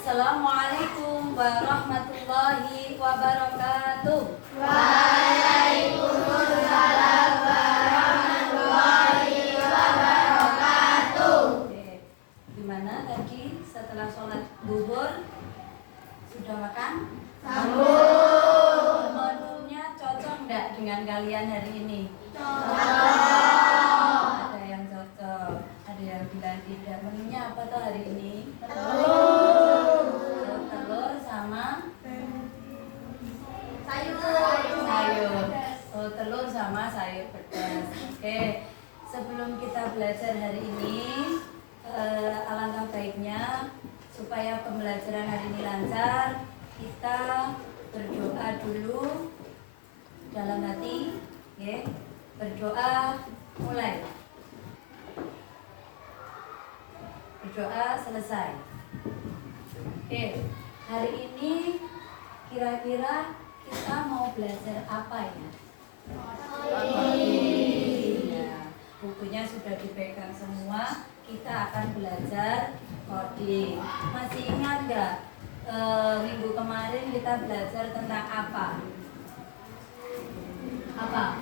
Assalamualaikum warahmatullahi wabarakatuh. Waalaikumsalam warahmatullahi wabarakatuh. Oke. Gimana tadi setelah sholat zuhur? Sudah makan? Sambung. Menunya cocok enggak dengan kalian hari ini? Cocok. Ada yang cocok, ada yang bilang tidak. Menunya apa tuh hari ini? Telur sama sayur. Oh, telur sama sayur pedas. Oke. Sebelum kita belajar hari ini, alangkah baiknya supaya pembelajaran hari ini lancar, kita berdoa dulu dalam hati, ya. Berdoa mulai. Berdoa selesai. Oke, hari ini kira-kira kita mau belajar apa ya? Ya, bukunya sudah dipegang semua. Kita akan belajar coding. Masih ingat nggak? Minggu kemarin kita belajar tentang apa? Apa?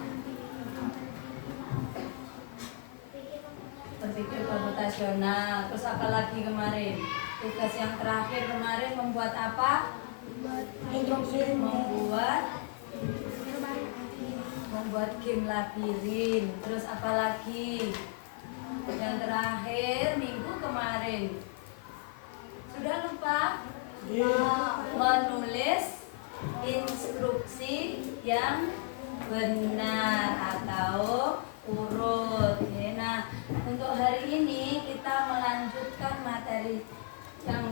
Berpikir komputasional. Terus apa lagi kemarin? Tugas yang terakhir kemarin membuat apa? Membuat game labirin. Terus apa lagi? Yang terakhir minggu kemarin. Sudah lupa? Menulis instruksi yang benar atau urut. Nah, untuk hari ini kita melanjutkan materi yang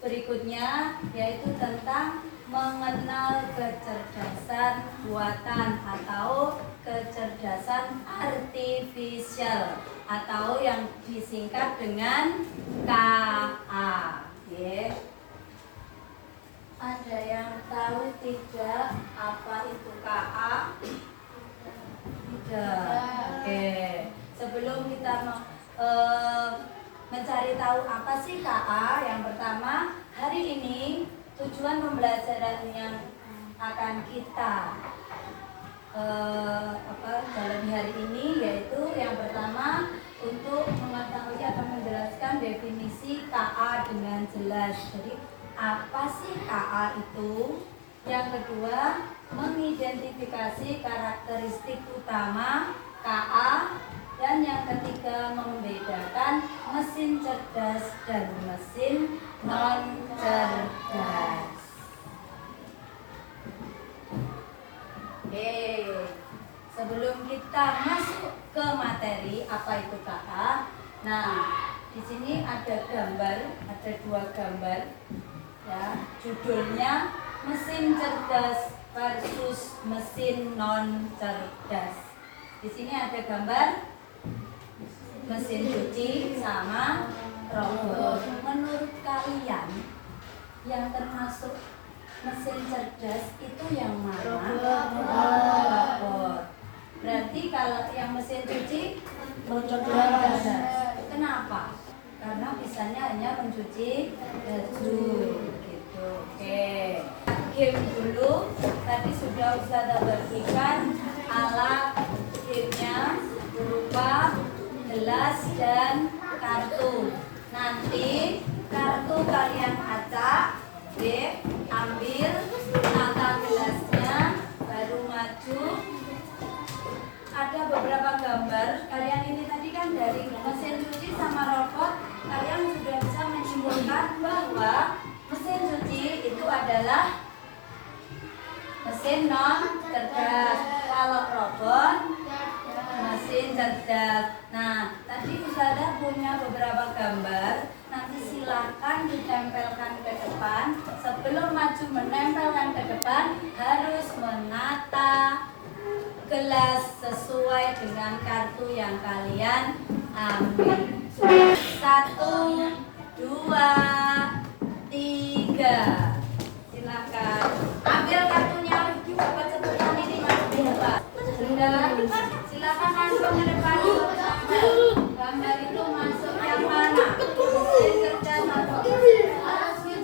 berikutnya, yaitu tentang mengenal kecerdasan buatan atau kecerdasan artifisial atau yang disingkat dengan KA. Ada yang tahu tidak apa itu KA? Tidak. Oke. Sebelum kita mencari tahu apa sih KA, yang pertama, hari ini tujuan pembelajaran yang akan kita jalani hari ini yaitu yang pertama untuk mengetahui atau menjelaskan definisi KA dengan jelas. Jadi apa sih KA itu? Yang kedua, mengidentifikasi karakteristik utama KA. Dan yang ketiga, membedakan mesin cerdas dan mesin non-cerdas. Oke, sebelum kita masuk ke materi apa itu KA, nah di sini ada gambar, ada dua gambar, ya. Judulnya mesin cerdas versus mesin non-cerdas. Di sini ada gambar mesin cuci sama robot. Menurut kalian yang termasuk mesin cerdas itu yang mana? Robot. Berarti kalau yang mesin cuci cerdas. Kenapa? Karena misalnya hanya mencuci baju gitu. Oke. Game dulu. Tadi sudah Ustazah bagikan alat gamenya berupa gelas dan kartu. Nanti kartu kalian acak, ambil, tata gelasnya, baru maju. Ada beberapa gambar. Kalian ini tadi kan dari mesin cuci sama robot. Kalian sudah bisa menyimpulkan bahwa mesin cuci itu adalah mesin non-cerdas. Kalau robot mesin cerdas. Nah, tadi Ustazah punya beberapa gambar. Nanti silakan ditempelkan ke depan. Sebelum maju menempelkan ke depan, harus menata gelas sesuai dengan kartu yang kalian ambil. 1, 2, 3. Silakan ambil kartunya. Cepat-cepatan ini masuk di depan. Sudah, silakan langsung ke depan. Gambar itu masuk yang mana? Mesin cerdas atau mesin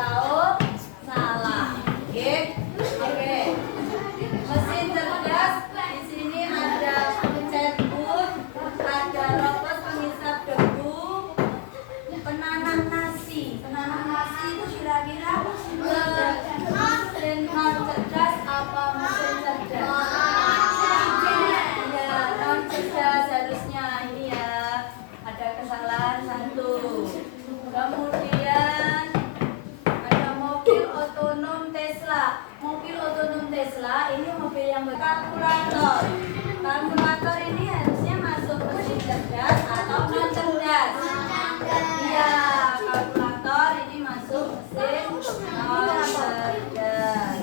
tahu salah. Oke. Oke. Mesin cerdas di sini ada pencet boot, ada robot pengisap debu, penanam nasi. Penanam nasi itu kira-kira mesin non cerdas apa mesin cerdas? Ya, non cerdas harusnya ini ya. Ada kesalahan satu. Kemudian ada mobil otonom Tesla. Mobil otonom Tesla ini mobil yang berkalkulator. Kalkulator ini harusnya masuk mesin cerdas atau non cerdas? Iya, kalkulator ini masuk mesin non cerdas.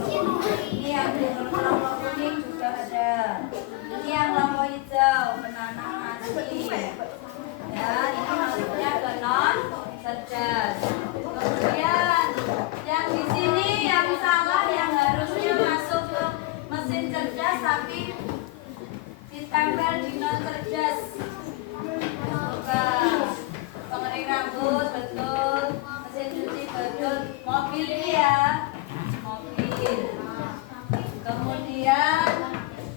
Ini yang kelompok kuning juga ada. Ini yang lampu hijau, penanam nasi. Ya, ini masuknya ke non cerdas. Kemudian yang di sini yang salah yang harusnya masuk ke mesin cerdas tapi ditempel di non cerdas. Bukan. Pengering rambut betul, mesin cuci betul, mobil ini ya, mobil. Kemudian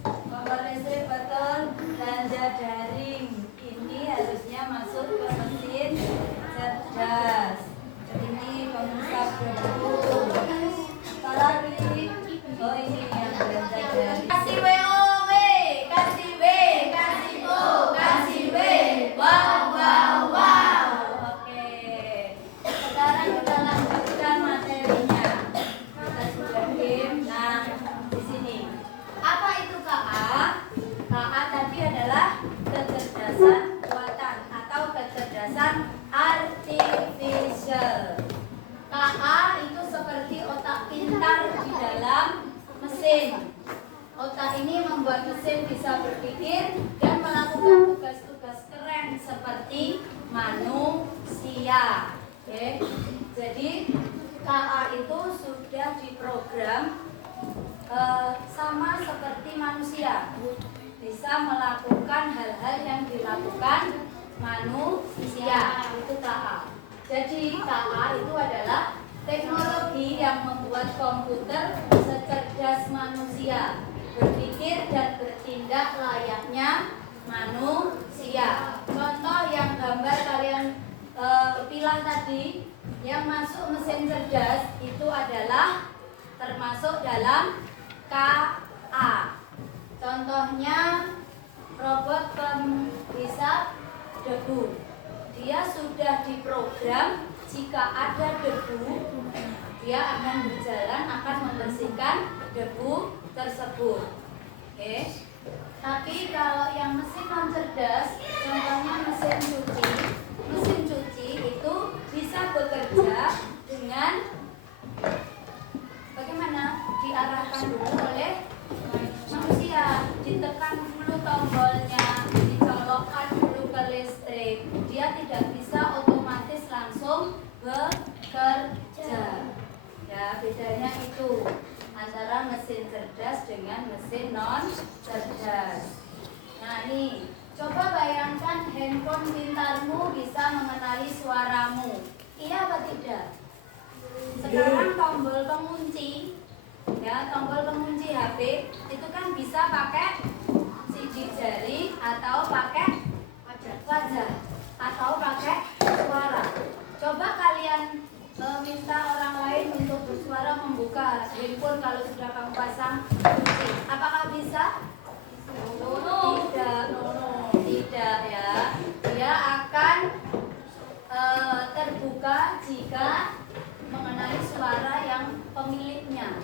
kompor listrik betul, belanja daring ini harusnya masuk ke mesin cerdas. Ini pengisap debu. Salah pilih. Oh ini yang belanja daring. Kasih WOW, kasih W, kasih O, kasih W. Wow, wow, wow. Oke. Sekarang kita lanjutkan materinya. Kita sudah game. Nah, di sini. Apa itu KA? KA tadi adalah kecerdasan buatan atau kecerdasan artificial. KA itu seperti otak pintar di dalam mesin. Otak ini membuat mesin bisa berpikir dan melakukan tugas-tugas keren seperti manusia. Oke. Jadi KA itu sudah diprogram sama seperti manusia, bisa melakukan hal-hal yang dilakukan manusia. Itu KA. Jadi KA itu adalah teknologi yang membuat komputer secerdas manusia, berpikir dan bertindak layaknya manusia. Contoh yang gambar kalian pilah tadi yang masuk mesin cerdas itu adalah termasuk dalam KA. Contohnya robot penghisap debu. Dia sudah diprogram jika ada debu, dia akan berjalan akan membersihkan debu tersebut. Oke. Tapi kalau yang mesin non cerdas, contohnya mesin cuci itu bisa bekerja dengan bagaimana? Diarahkan dulu oleh manusia, ditekan dulu tombolnya, dicolokkan dulu ke listrik. Dia tidak bisa otomatis langsung bekerja. Ya, bedanya itu antara mesin cerdas dengan mesin non cerdas. Nah, ini coba bayangkan handphone pintarmu bisa mengenali suaramu. Iya apa tidak? Sekarang tombol pengunci, ya tombol pengunci HP itu kan bisa pakai sidik jari atau pakai wajah atau pakai suara. Coba kalian minta orang lain untuk bersuara membuka handphone kalau sudah kamu pasang kunci. Apakah bisa? Tidak ya. Dia akan terbuka jika mengenali suara yang pemiliknya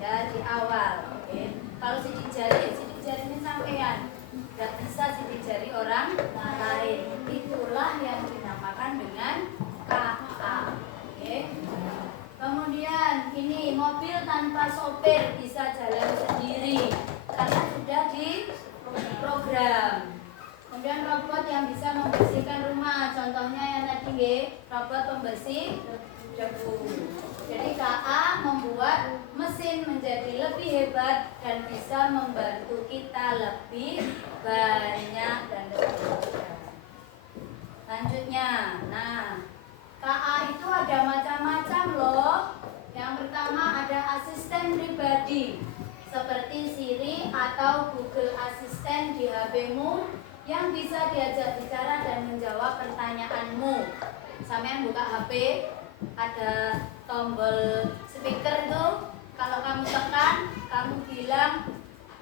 ya di awal. Oke. Kalau sidik jari ini sampean, nggak bisa sidik jari orang lain. Itulah yang dinamakan dengan KA. Oke. Kemudian ini mobil tanpa sopir bisa jalan sendiri karena sudah diprogram. Kemudian robot yang bisa membersihkan rumah, contohnya yang tadi robot pembersih debu. Jadi KA membuat mesin menjadi lebih hebat dan bisa membantu kita lebih banyak dan lebih mudah. Lanjutnya, nah KA itu ada macam-macam loh. teknologi seperti Siri atau Google Assistant di HP-mu yang bisa diajak bicara dan menjawab pertanyaanmu. Sampean buka HP, ada tombol speaker itu, kalau kamu tekan, kamu bilang,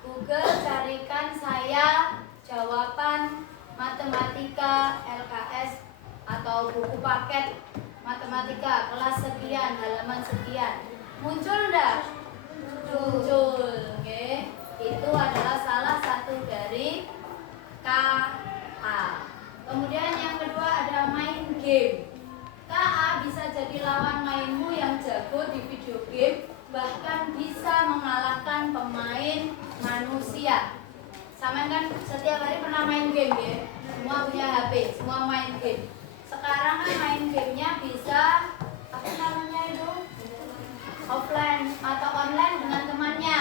Google carikan saya jawaban matematika LKS atau buku paket matematika kelas sekian, halaman sekian. Muncul enggak? Muncul. Oke. Itu adalah salah satu dari KA. Kemudian yang kedua ada main game. KA bisa jadi lawan mainmu yang jago di video game, bahkan bisa mengalahkan pemain manusia. Sama kan setiap hari pernah main game ya? Semua punya HP, semua main game. Sekarang kan main gamenya bisa apa namanya itu? Offline atau online dengan temannya.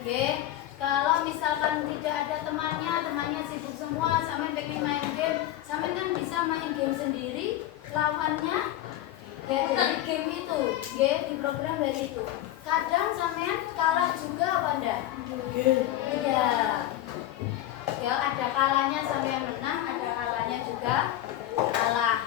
Oke. Kalau misalkan tidak ada temannya sibuk semua, sampai pengen main game, sampai kan bisa main game sendiri, lawannya ya dari game itu, ya diprogram dari itu. Kadang sampean kalah juga apa enggak? Iya. Ya ada kalanya sampean menang, ada kalanya juga kalah.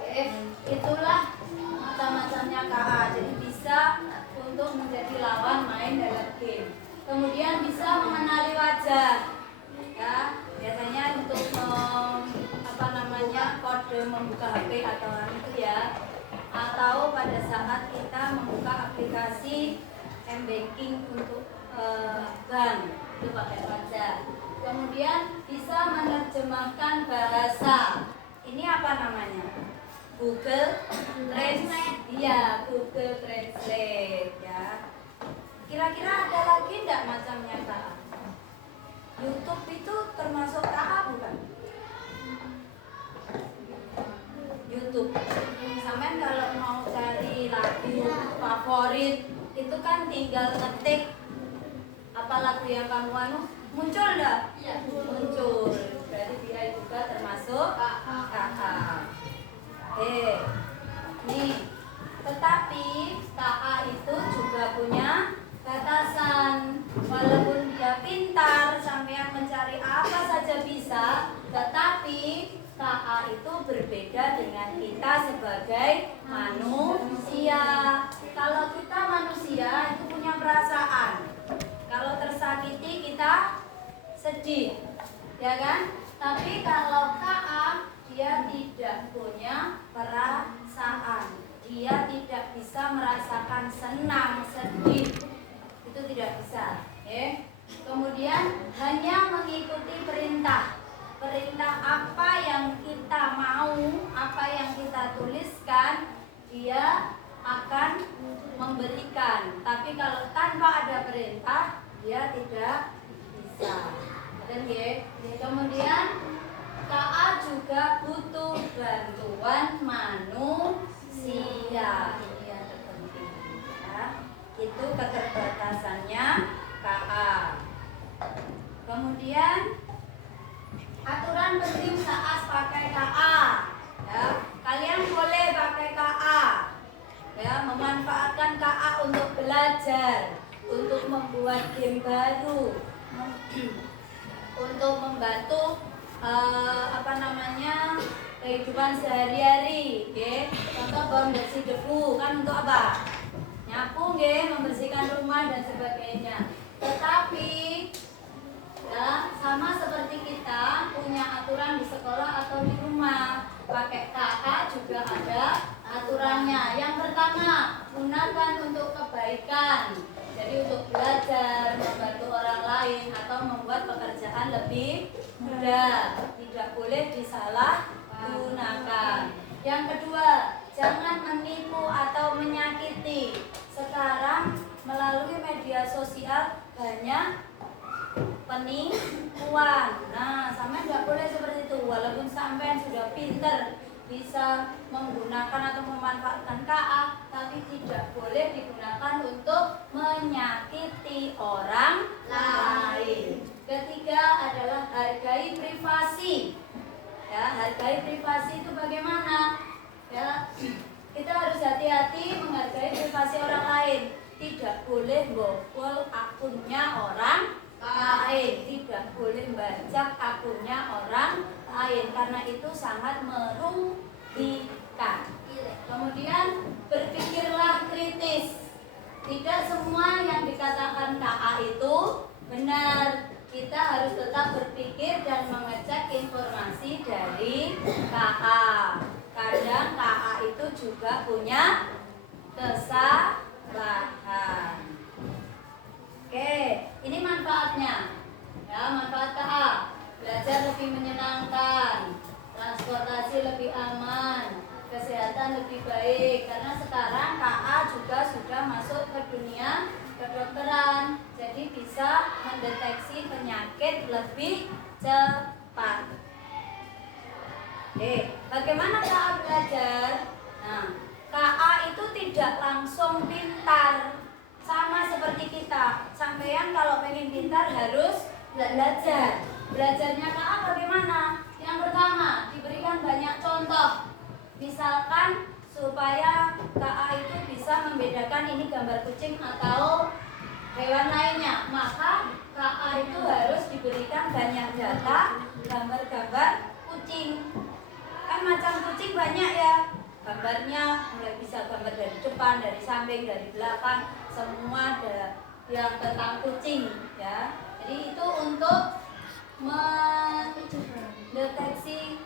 Oke, itulah macam-macamnya KA. Jadi bisa untuk menjadi lawan main dalam game. Kemudian bisa mengenali wajah, ya biasanya untuk kode membuka HP atau itu ya, atau pada saat kita membuka aplikasi m-banking untuk bank itu pakai wajah. Kemudian bisa menerjemahkan bahasa. Ini apa namanya? Google Translate. Iya, Google Translate ya. Kira-kira ada lagi enggak macamnya KA? YouTube itu termasuk KA bukan? YouTube. Sampai kalau mau cari lagu favorit itu kan tinggal ketik apa lagu yang kamu anu, muncul enggak? Iya, muncul. Berarti dia juga termasuk KA. Oke. Nih, tetapi KA itu juga punya batasan. Walaupun dia pintar, sampean mencari apa saja bisa, tetapi KA itu berbeda dengan kita sebagai manusia. Kalau kita manusia itu punya perasaan. Kalau tersakiti kita sedih, ya kan? Tapi kalau KA dia tidak punya perasaan. Dia tidak bisa merasakan senang, sedih. Itu tidak bisa, ya. Kemudian hanya mengikuti perintah. Perintah apa yang kita mau, apa yang kita tuliskan, dia akan memberikan. Tapi kalau tanpa ada perintah, dia tidak bisa. Dan kemudian KA juga butuh bantuan manusia. Ini yang terpenting ya. Itu keterbatasannya KA. Kemudian aturan penting saat pakai KA. Ya, kalian boleh pakai KA. Ya, memanfaatkan KA untuk belajar, untuk membuat game baru, untuk membantu kehidupan sehari-hari, contoh membersih debu kan untuk apa? Nyapu, membersihkan rumah dan sebagainya. Tetapi ya, sama seperti kita punya aturan di sekolah atau di rumah, pakai KA juga ada aturannya. Yang pertama, gunakan untuk kebaikan. Jadi untuk belajar, membantu orang lain atau membuat pekerjaan lebih mudah. Tidak boleh disalahgunakan. Yang kedua, jangan menipu atau menyakiti. Sekarang melalui media sosial banyak penipuan. Nah, sampai nggak boleh seperti itu. Walaupun sampai sudah pinter bisa menggunakan atau memanfaatkan KA, tapi tidak boleh digunakan untuk menyakiti orang lain. Ketiga adalah hargai privasi. Ya, hargai privasi itu bagaimana? Ya, kita harus hati-hati menghargai privasi orang lain. tidak boleh bobol akunnya orang lain, tidak boleh bajak akunnya orang lain karena itu sangat merugikan. Kemudian berpikirlah kritis. Tidak semua yang dikatakan KA itu benar. Kita harus tetap berpikir dan mengecek informasi dari KA. Kadang KA itu juga punya kesalahan. Oke, ini manfaatnya. Ya, manfaat KA. Belajar lebih menyenangkan, transportasi lebih aman, kesehatan lebih baik. Karena sekarang KA juga sudah masuk ke dunia kedokteran, jadi bisa mendeteksi penyakit lebih cepat. Oke, bagaimana KA belajar? Nah, KA itu tidak langsung pintar, sama seperti kita. Sampean kalau pengen pintar harus belajar. Belajarnya KA bagaimana? Yang pertama, diberikan banyak contoh. Misalkan supaya KA itu bisa membedakan ini gambar kucing atau hewan lainnya, maka KA itu harus diberikan banyak data gambar-gambar kucing. Kan macam kucing banyak ya gambarnya, mulai bisa gambar dari depan, dari samping, dari belakang, semua ada yang tentang kucing ya. Jadi itu untuk mendeteksi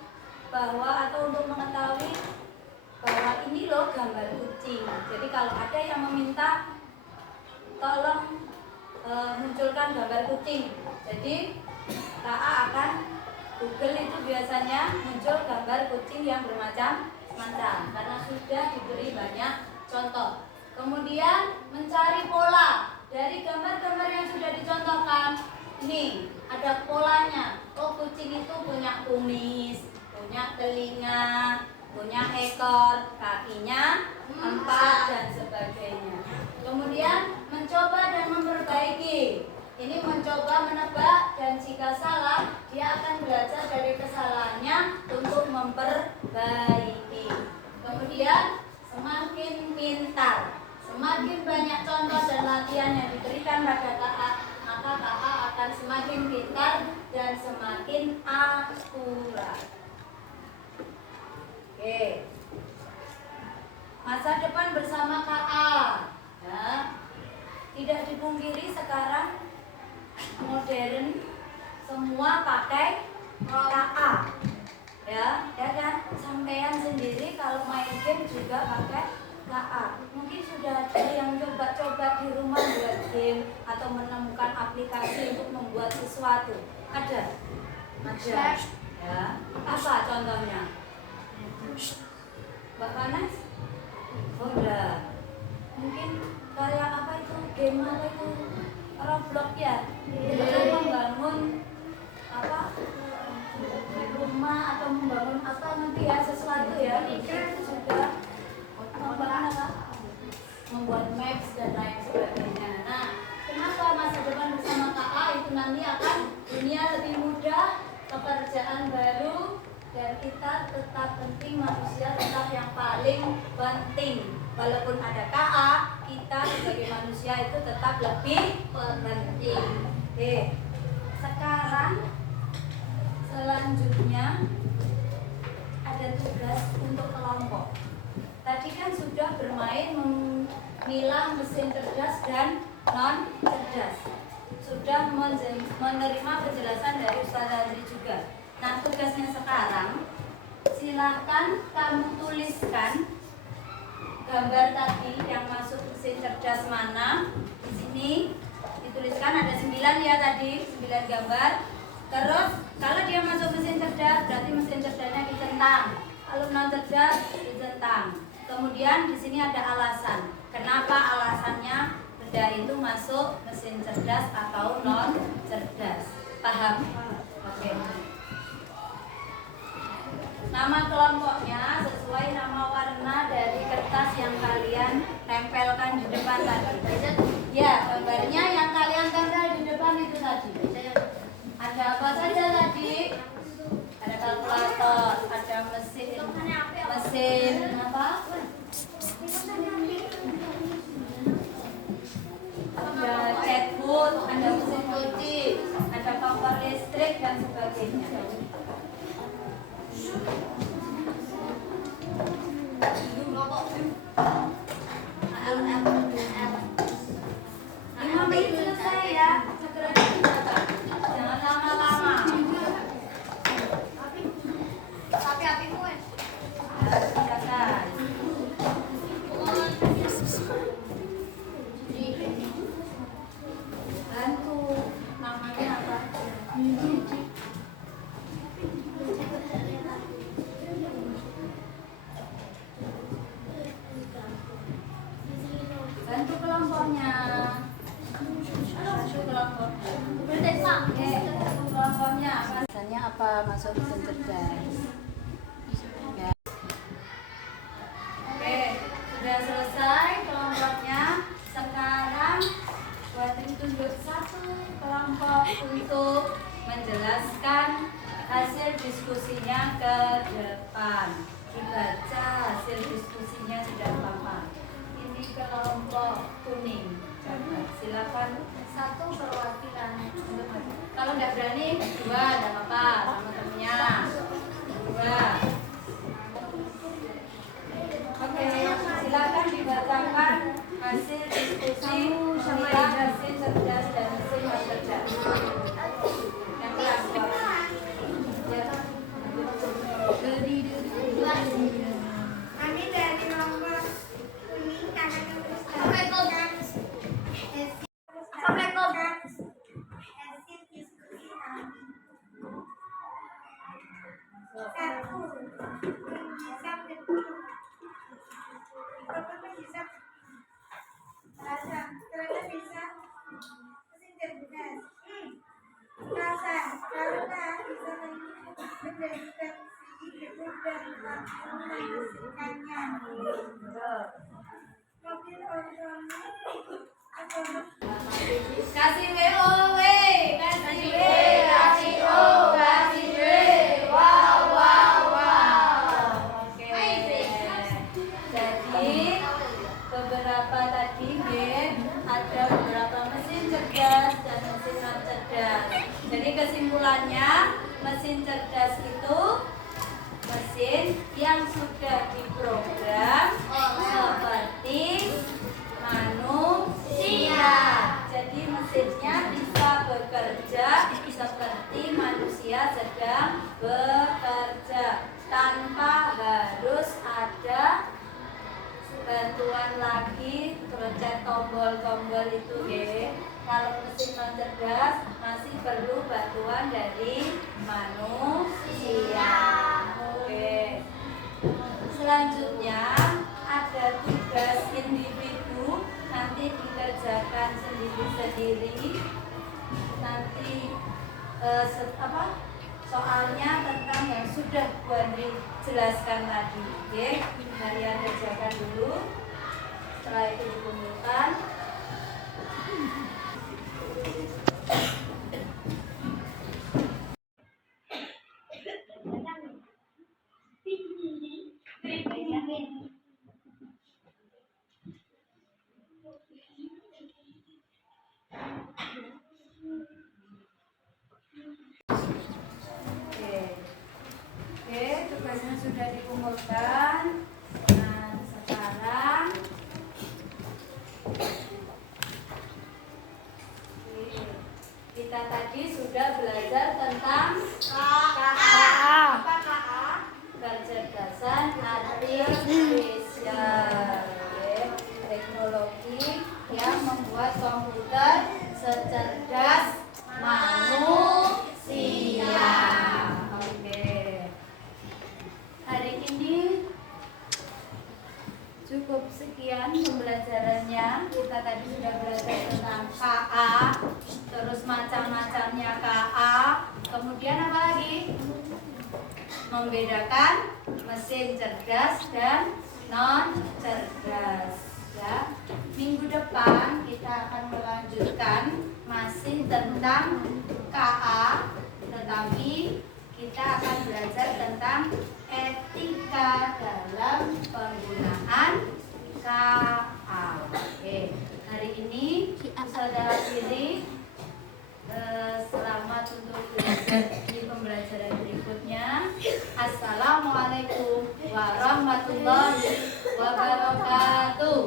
bahwa atau untuk mengetahui bahwa ini loh gambar kucing. Jadi kalau ada yang meminta tolong munculkan gambar kucing, jadi KA akan Google itu biasanya muncul gambar kucing yang bermacam-macam karena sudah diberi banyak contoh. Kemudian mencari pola dari gambar-gambar yang sudah dicontohkan. Ini ada polanya. Oh, kucing itu punya kumis, punya telinga, punya ekor, kakinya 4 dan sebagainya. Kemudian mencoba dan memperbaiki. Ini mencoba menebak dan jika salah dia akan belajar dari kesalahannya untuk memperbaiki. Kemudian semakin pintar, semakin banyak contoh dan latihan yang diberikan pada KA, maka KA akan semakin pintar dan semakin akurat. Oke. Masa depan bersama KA. Ya. Tidak dipungkiri sekarang modern semua pakai KA. Ya kan? Sampean sendiri kalau main game juga pakai KA. Mungkin sudah ada yang coba-coba di rumah buat game atau menemukan aplikasi untuk membuat sesuatu. Ada? Ada. Ya. Apa contohnya? Mbak Panas? Oh enggak. Mungkin kayak apa itu? Game apa itu? Roblox ya? Dengan membangun apa? Rumah atau membangun apa nanti ya sesuatu ya? Itu sudah membangun apa? Membuat maps dan lain sebagainya. Nah, kenapa masa depan bersama KA itu nanti akan dunia lebih mudah, pekerjaan baru, dan kita tetap penting, manusia tetap yang paling penting. Walaupun ada KA, kita sebagai manusia itu tetap lebih penting. Oke, sekarang selanjutnya ada tugas untuk kelompok. Tadi kan sudah bermain memilah mesin cerdas dan non cerdas. Sudah menerima penjelasan dari Ustaz Andri juga. Nah, tugasnya sekarang silakan kamu tuliskan gambar tadi yang masuk mesin cerdas mana. Di sini dituliskan ada 9 ya tadi, 9 gambar. Terus kalau dia masuk mesin cerdas berarti mesin cerdasnya dicentang. Kalau non cerdas dicentang. Kemudian di sini ada alasan. Kenapa alasannya benda itu masuk mesin cerdas atau non cerdas? Paham? Oke. Nama kelompoknya sesuai nama warna dari kertas yang kalian tempelkan di depan tadi. Ya, gambarnya yang kalian tempel di depan itu tadi. Ada apa saja tadi? Ada kalkulator, ada mesin apa? Bantu kelompoknya. Bantu kelompok. Oke, bantu kelompoknya. Misalnya apa masuk mesin cerdas? Ya. Oke, sudah selesai kelompoknya. Sekarang buatin tunjuk satu kelompok untuk menjelaskan hasil diskusinya ke depan. Dibaca hasil diskusinya sudah apa? Ini kelompok kuning. Coba silakan satu perwakilan untuk maju. Kalau nggak berani dua, nggak apa-apa sama temennya. Dua. Oke, silakan dibacakan hasil diskusi tentang mesin cerdas dan mesin non cerdas. Yang kelas dua. Kami dari kelompok kuning kami memutuskan Assalamualaikum. Hasil diskusi kami. Satu, bisa betul. Berapa bisa? Kereta bisa mesin cerdas. Rasa karena bisa mendeteksi gedung dan menghasilkannya. Mobil otonom Kasih WOW, kasih W, kasih O, kasih W. Wow, wow, wow. Oke. Jadi beberapa tadi ada beberapa mesin cerdas dan mesin non cerdas. Jadi kesimpulannya mesin cerdas itu mesin yang sudah diprogram seperti manusia. Jadi mesinnya bisa bekerja seperti manusia sedang bekerja tanpa harus ada bantuan lagi pencet tombol-tombol itu ya. Kalau mesin non cerdas masih perlu bantuan dari manusia. Oke. Selanjutnya ada tugas individu, nanti dikerjakan sendiri-sendiri. Nanti soalnya tentang yang sudah Bu Andri jelaskan tadi. Oke, kalian kerjakan dulu. Setelah itu dikumpulkan. Oke, tugasnya sudah dikumpulkan. Nah, sekarang kita tadi sudah belajar tentang KA. Apa KA? Kecerdasan artifisial. Teknologi yang membuat komputer secerdas manusia. Hari ini cukup sekian pembelajarannya. Kita tadi sudah belajar tentang KA, terus macam-macamnya KA. Kemudian apa lagi? Membedakan mesin cerdas dan non cerdas. Ya. Minggu depan kita akan melanjutkan masih tentang KA, tetapi kita akan belajar tentang etika dalam penggunaan KA. Oke, hari ini saudara diri selamat untuk belajar di pembelajaran berikutnya. Assalamualaikum warahmatullahi wabarakatuh.